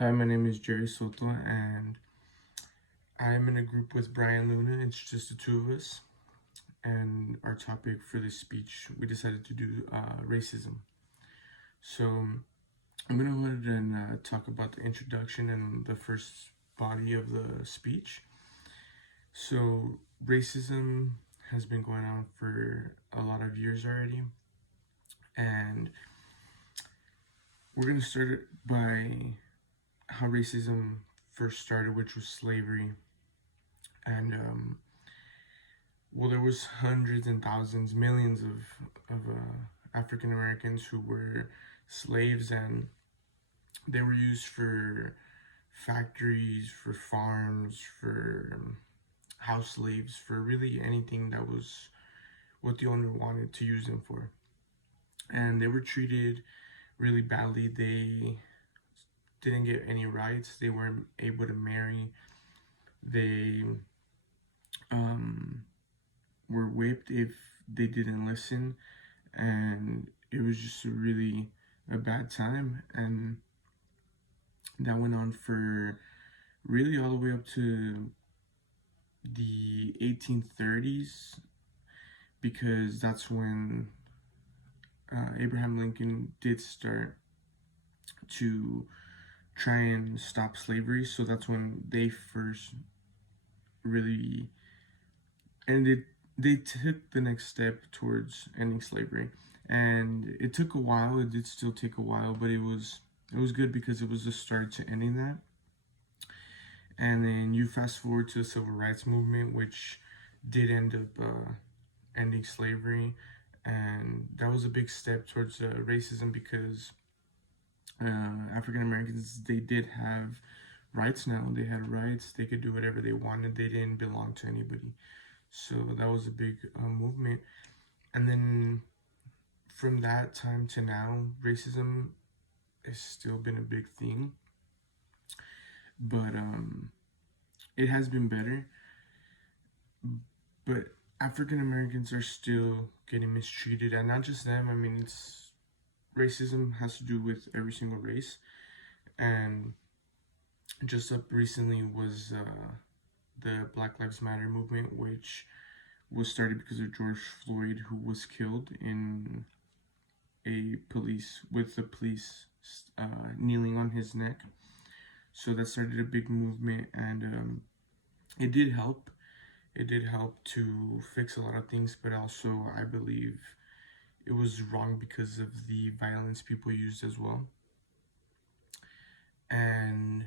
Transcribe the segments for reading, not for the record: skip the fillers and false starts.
Hi, my name is Jerry Soto, and I'm in a group with Brian Luna. It's just the two of us. And our topic for this speech, we decided to do racism. So I'm going to go ahead and talk about the introduction and the first body of the speech. So, racism has been going on for a lot of years already. And we're going to start by how racism first started, which was slavery. And well, there was hundreds and thousands, millions of African Americans who were slaves, and they were used for factories, for farms, for house slaves, for really anything that was what the owner wanted to use them for. And they were treated really badly. They didn't get any rights. They weren't able to marry. They um, were whipped if they didn't listen, and it was just a bad time. And that went on for really all the way up to the 1830s, because that's when Abraham Lincoln did start to try and stop slavery. So that's when they first really ended. They took the next step towards ending slavery, and it took a while. It did still take a while, but it was good because it was the start to ending that. And then you fast forward to the civil rights movement, which did end up ending slavery, and that was a big step towards racism, because African Americans, they did have rights now. They had rights. They could do whatever they wanted. They didn't belong to anybody. So that was a big movement. And then from that time to now, racism has still been a big thing, but it has been better. But African Americans are still getting mistreated, and not just them. I mean, it's racism has to do with every single race. And just up recently was the Black Lives Matter movement, which was started because of George Floyd, who was killed in the police kneeling on his neck. So that started a big movement, and it did help. It did help to fix a lot of things, but also I believe it was wrong because of the violence people used as well. And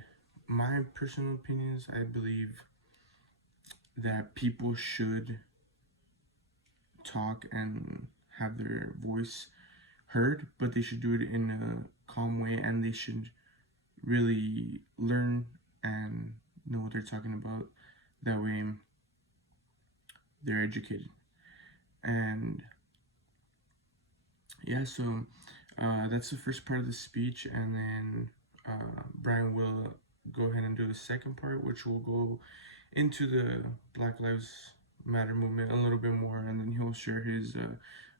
my personal opinions, I believe that people should talk and have their voice heard, but they should do it in a calm way, and they should really learn and know what they're talking about. That way, they're educated. And yeah, so that's the first part of the speech, and then Brian will go ahead and do the second part, which will go into the Black Lives Matter movement a little bit more, and then he'll share his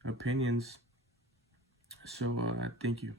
opinions. So, thank you.